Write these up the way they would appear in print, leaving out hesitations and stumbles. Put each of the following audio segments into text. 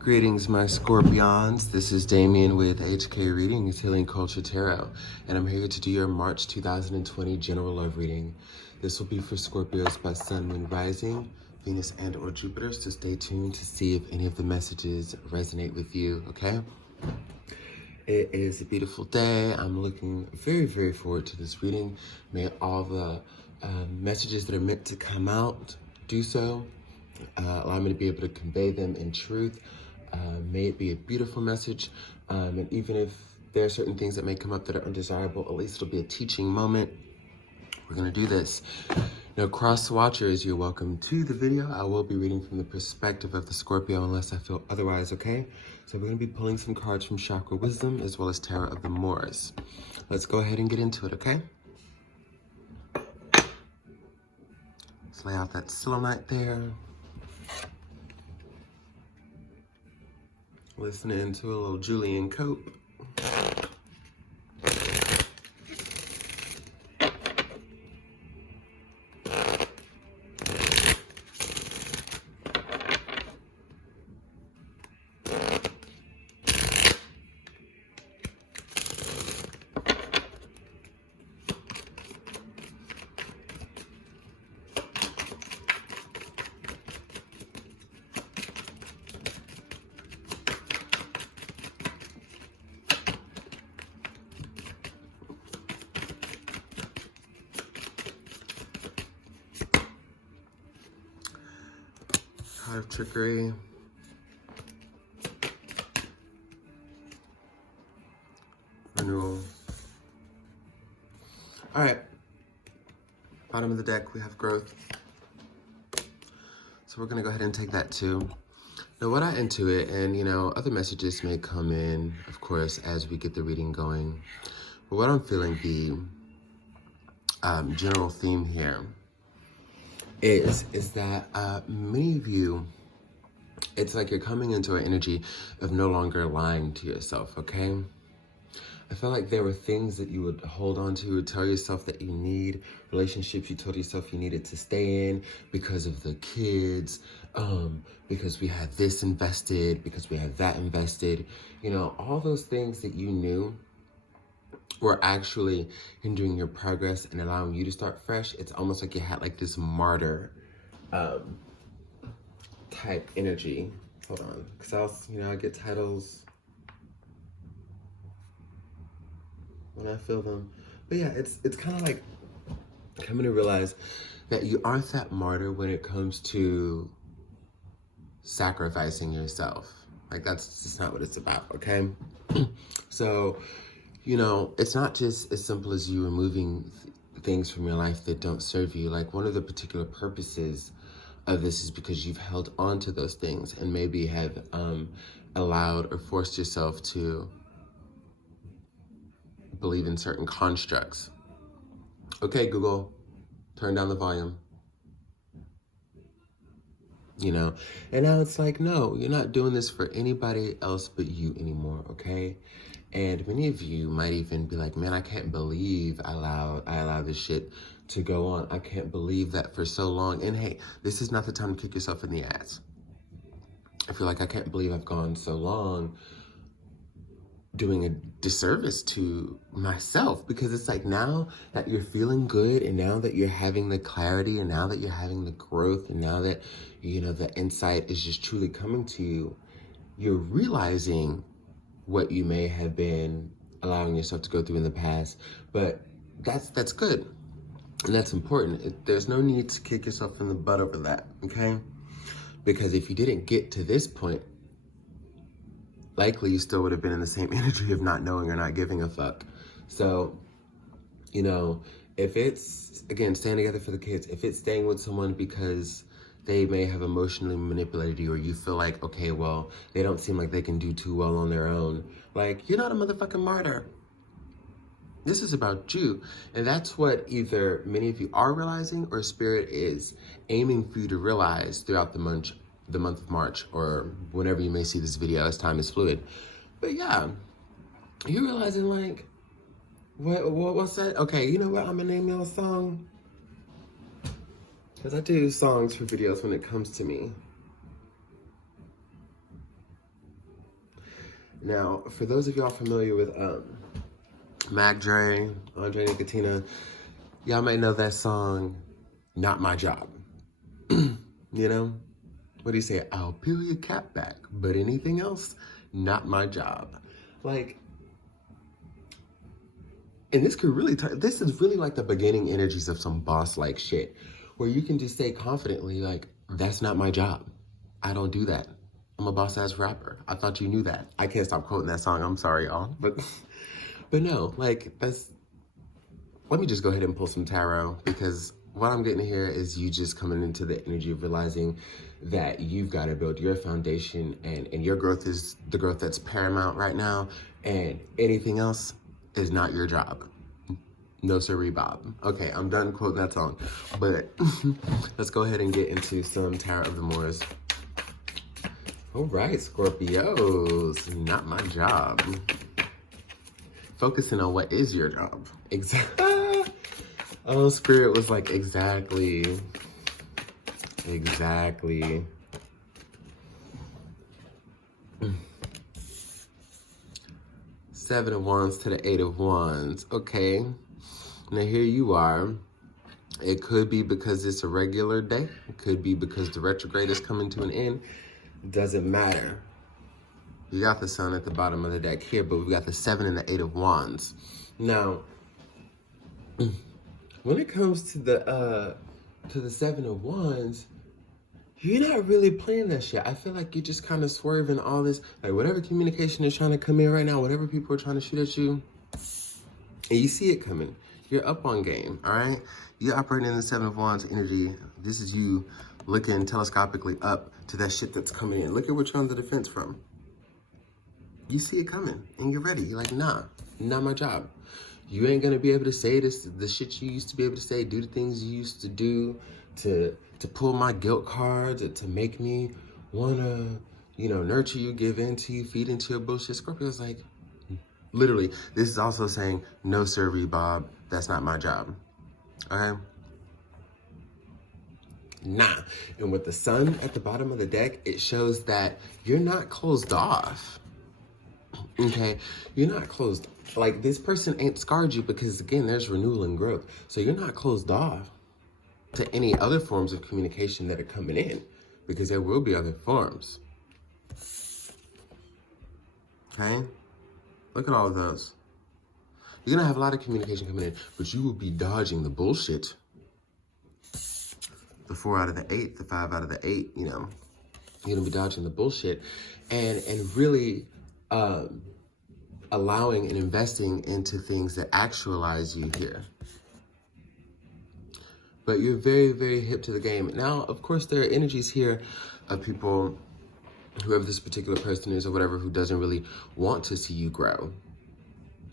Greetings, my Scorpions. This is Damien with HK Readings, Healing Culture Tarot, and I'm here to do your March 2020 General Love Reading. This will be for Scorpios by Sun, Moon, Rising, Venus, and or Jupiter, so stay tuned to see if any of the messages resonate with you, okay? It is a beautiful day. I'm looking very, very forward to this reading. May all the messages that are meant to come out do so. Allow me to be able to convey them in truth. May it be a beautiful message. And even if there are certain things that may come up that are undesirable, at least it'll be a teaching moment. We're gonna do this. Now, cross watchers, you're welcome to the video. I will be reading from the perspective of the Scorpio unless I feel otherwise, okay? So we're gonna be pulling some cards from Chakra Wisdom as well as Tarot of the Moors. Let's go ahead and get into it, okay? Let's lay out that selenite there. Listening to a little Julian Cope. Card of Trickery. Renewal. All right. Bottom of the deck, we have Growth. So we're going to go ahead and take that too. Now, what I intuit, and you know, other messages may come in, of course, as we get the reading going. But what I'm feeling the general theme here is that many of you, it's like you're coming into an energy of no longer lying to yourself, okay? I feel like there were things that you would hold on to, would tell yourself that you need, relationships you told yourself you needed to stay in because of the kids, because we had this invested, because we had that invested. You know, all those things that you knew were actually hindering your progress and allowing you to start fresh. It's almost like you had like this martyr type energy. Hold on, because I get titles when I feel them. But yeah, it's kind of like coming to realize that you aren't that martyr when it comes to sacrificing yourself. Like, that's just not what it's about, okay? So, you know, it's not just as simple as you removing things from your life that don't serve you. Like, one of the particular purposes of this is because you've held on to those things and maybe have allowed or forced yourself to believe in certain constructs. Okay, Google, turn down the volume. You know, and now it's like, no, you're not doing this for anybody else but you anymore, okay? And many of you might even be like, man, I can't believe I allowed this shit to go on. I can't believe that for so long. And hey, this is not the time to kick yourself in the ass. I feel like I can't believe I've gone so long doing a disservice to myself, because it's like, now that you're feeling good and now that you're having the clarity and now that you're having the growth and now that, you know, the insight is just truly coming to you, you're realizing what you may have been allowing yourself to go through in the past. But that's good and that's important. There's no need to kick yourself in the butt over that, okay? Because if you didn't get to this point, likely you still would have been in the same energy of not knowing or not giving a fuck. So, you know, if it's, again, staying together for the kids, if it's staying with someone because they may have emotionally manipulated you, or you feel like, okay, well, they don't seem like they can do too well on their own, like, you're not a motherfucking martyr. This is about you. And that's what either many of you are realizing or Spirit is aiming for you to realize throughout the month of March, or whenever you may see this video, as time is fluid. But yeah, you're realizing, like, what's that? Okay, you know what? I'm gonna name y'all a song. Because I do songs for videos when it comes to me. Now, for those of y'all familiar with Mac Dre, Andre Nicotina, y'all may know that song, Not My Job. You know? What do you say? I'll peel your cap back, but anything else, not my job. Like, and this could really, this is really like the beginning energies of some boss-like shit, where you can just say confidently, like, that's not my job. I don't do that. I'm a boss-ass rapper. I thought you knew that. I can't stop quoting that song. I'm sorry, y'all. But no, like, that's, let me just go ahead and pull some tarot, because what I'm getting here is you just coming into the energy of realizing that you've got to build your foundation, and your growth is the growth that's paramount right now, and anything else is not your job. No sirree, Bob. Okay, I'm done quoting that song, but let's go ahead and get into some Tarot of the Moors. All right, Scorpios, not my job. Focusing on what is your job. Exactly. Oh, Spirit was like, exactly. Exactly. Seven of Wands to the Eight of Wands. Okay. Now here you are. It could be because it's a regular day. It could be because the retrograde is coming to an end. Doesn't matter. You got the Sun at the bottom of the deck here, but we got the Seven and the Eight of Wands. Now, when it comes to the Seven of Wands, you're not really playing that shit. I feel like you're just kind of swerving all this, like whatever communication is trying to come in right now, whatever people are trying to shoot at you, and you see it coming. You're up on game, all right? You're operating in the Seven of Wands energy. This is you looking telescopically up to that shit that's coming in. Look at what you're on the defense from. You see it coming, and you're ready. You're like, nah, not my job. You ain't gonna be able to say this, the shit you used to be able to say, do the things you used to do, to pull my guilt cards, to make me wanna, you know, nurture you, give in to you, feed into your bullshit. Scorpio's like, literally, this is also saying, no sirree, Bob, that's not my job, okay? Nah. And with the Sun at the bottom of the deck, it shows that you're not closed off. Okay, you're not closed. Like, this person ain't scarred you because, again, there's renewal and growth. So you're not closed off to any other forms of communication that are coming in, because there will be other forms. Okay? Look at all of those. You're going to have a lot of communication coming in, but you will be dodging the bullshit. The 4 out of the 8, the 5 out of the 8, you know. You're going to be dodging the bullshit and really... allowing and investing into things that actualize you here. But you're very, very hip to the game. Now, of course, there are energies here of people, whoever this particular person is or whatever, who doesn't really want to see you grow.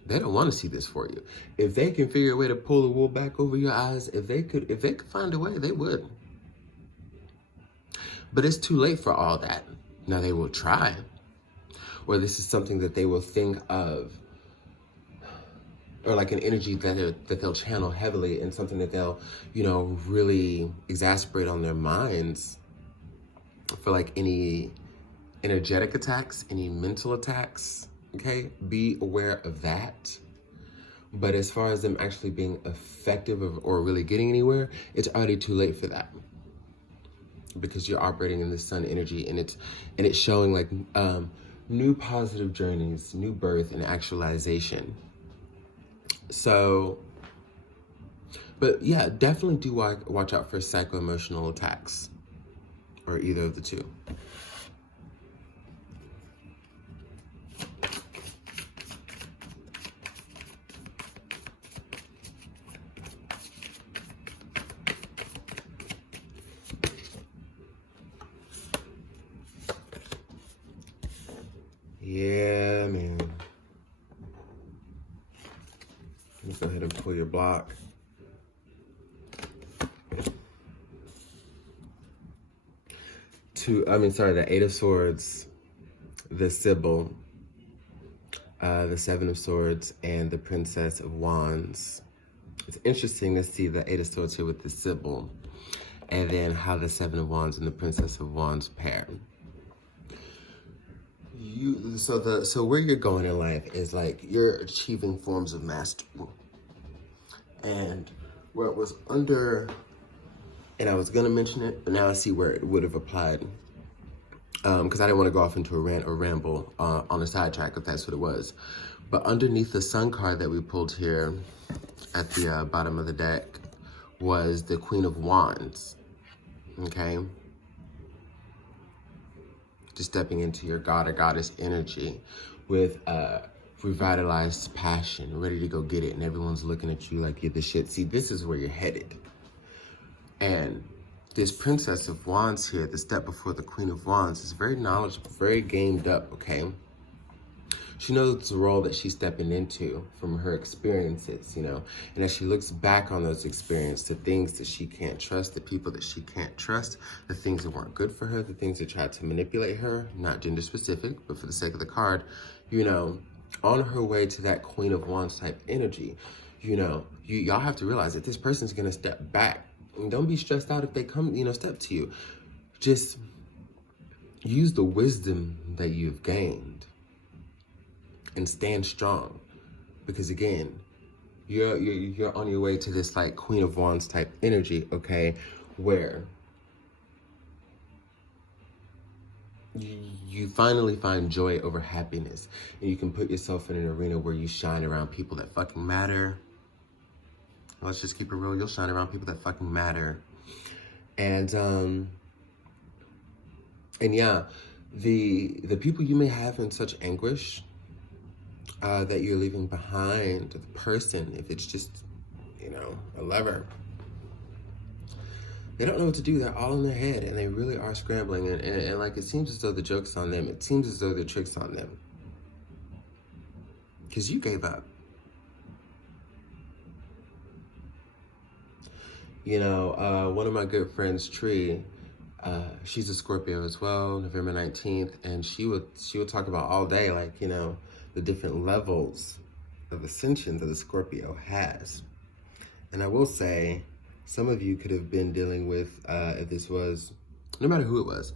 They don't want to see this for you. If they can figure a way to pull the wool back over your eyes, if they could find a way, they would. But it's too late for all that. Now, they will try. Or this is something that they will think of, or like an energy that they'll channel heavily, and something that they'll, you know, really exasperate on their minds for like any energetic attacks, any mental attacks, okay? Be aware of that. But as far as them actually being effective or really getting anywhere, it's already too late for that. Because you're operating in the Sun energy, and it's showing like, new positive journeys, new birth and actualization. So, but yeah, definitely do watch out for psycho-emotional attacks, or either of the two. Yeah, man. Let's go ahead and pull your block. The Eight of Swords, the Sibyl, the Seven of Swords, and the Princess of Wands. It's interesting to see the Eight of Swords here with the Sibyl, and then how the Seven of Wands and the Princess of Wands pair. So where you're going in life is like you're achieving forms of mastery. And where it was under, and I was gonna mention it, but now I see where it would have applied. Because I didn't want to go off into a rant or ramble on a sidetrack if that's what it was. But underneath the sun card that we pulled here at the bottom of the deck was the Queen of Wands, okay? Just stepping into your god or goddess energy with revitalized passion, ready to go get it, and everyone's looking at you like you're the shit. See, this is where you're headed. And this Princess of Wands here, the step before the Queen of Wands, is very knowledgeable, very gamed up, okay? She knows the role that she's stepping into from her experiences, you know? And as she looks back on those experiences, the things that she can't trust, the people that she can't trust, the things that weren't good for her, the things that tried to manipulate her, not gender specific, but for the sake of the card, you know, on her way to that Queen of Wands type energy, you know, y'all have to realize that this person's gonna step back. And don't be stressed out if they come, you know, step to you. Just use the wisdom that you've gained and stand strong. Because again, you're on your way to this like Queen of Wands type energy, okay, where you finally find joy over happiness. And you can put yourself in an arena where you shine around people that fucking matter. Let's just keep it real. You'll shine around people that fucking matter. And yeah, the people you may have in such anguish that you're leaving behind, the person, if it's just, you know, a lover, they don't know what to do. They're all in their head and they really are scrambling. And like, it seems as though the joke's on them. It seems as though the trick's on them. Because you gave up. You know, one of my good friends, Tree, she's a Scorpio as well, November 19th, and she would talk about all day, like, you know, the different levels of ascension that the Scorpio has. And I will say, some of you could have been dealing with, if this was, no matter who it was,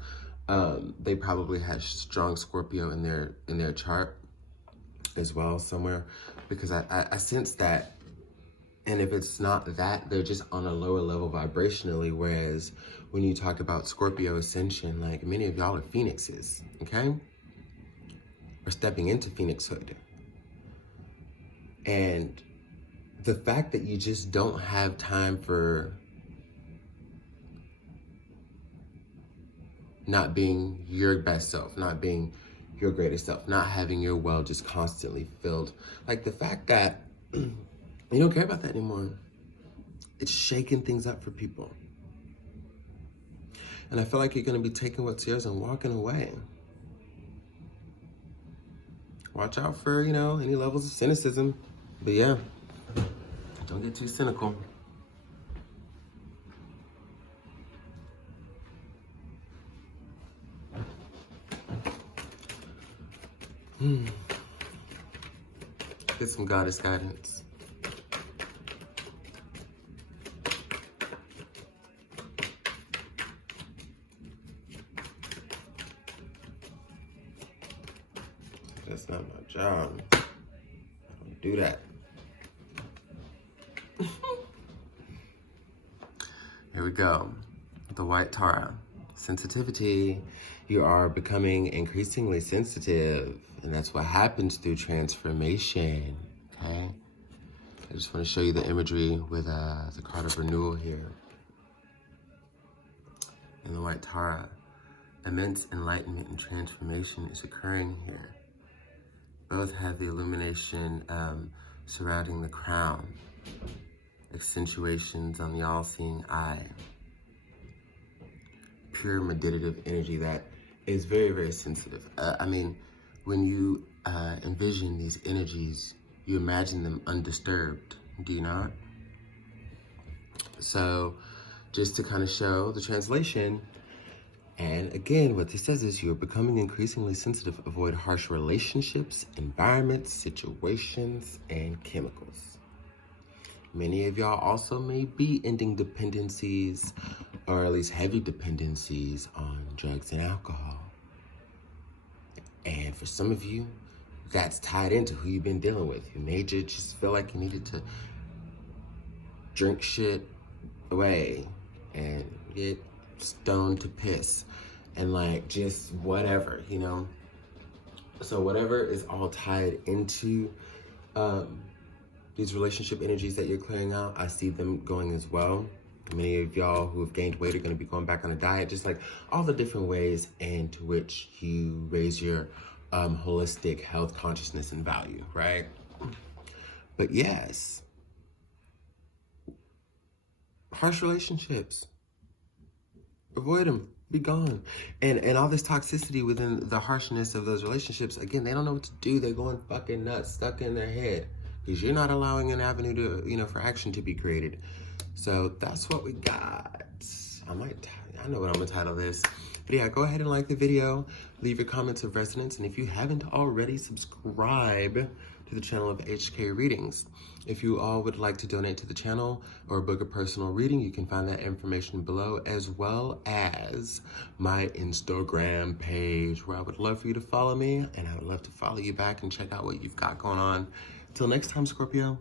they probably had strong Scorpio in their chart as well somewhere, because I sense that. And if it's not that, they're just on a lower level vibrationally. Whereas when you talk about Scorpio ascension, like many of y'all are phoenixes, okay? Or stepping into phoenixhood. And the fact that you just don't have time for not being your best self, not being your greatest self, not having your well just constantly filled. Like the fact that you don't care about that anymore. It's shaking things up for people. And I feel like you're going to be taking what's yours and walking away. Watch out for, you know, any levels of cynicism. But yeah, don't get too cynical. Get some goddess guidance. That's not my job. I don't do that. Here we go. The White Tara. Sensitivity. You are becoming increasingly sensitive, and that's what happens through transformation, okay? I just want to show you the imagery with the card of renewal here. In the White Tara, immense enlightenment and transformation is occurring here. Both have the illumination surrounding the crown, accentuations on the all-seeing eye, pure meditative energy that is very, very sensitive. I mean, when you envision these energies, you imagine them undisturbed, do you not? So just to kind of show the translation, and again, what this says is you're becoming increasingly sensitive. Avoid harsh relationships, environments, situations, and chemicals. Many of y'all also may be ending dependencies, or at least heavy dependencies on drugs and alcohol. And for some of you, that's tied into who you've been dealing with, who made you just feel like you needed to drink shit away and get stoned to piss and like just whatever, you know? So whatever is all tied into these relationship energies that you're clearing out, I see them going as well. Many of y'all who have gained weight are going to be going back on a diet, just like all the different ways into which you raise your holistic health consciousness and value, right? But yes, harsh relationships, avoid them, be gone. And all this toxicity within the harshness of those relationships, again, they don't know what to do. They're going fucking nuts, stuck in their head, because you're not allowing an avenue to, you know, for action to be created. So that's what we got. I know what I'm gonna title this. But yeah, go ahead and like the video, leave your comments of resonance, and if you haven't already, subscribe to the channel of HK Readings. If you all would like to donate to the channel or book a personal reading, you can find that information below, as well as my Instagram page, where I would love for you to follow me, and I would love to follow you back and check out what you've got going on. Till next time, Scorpio.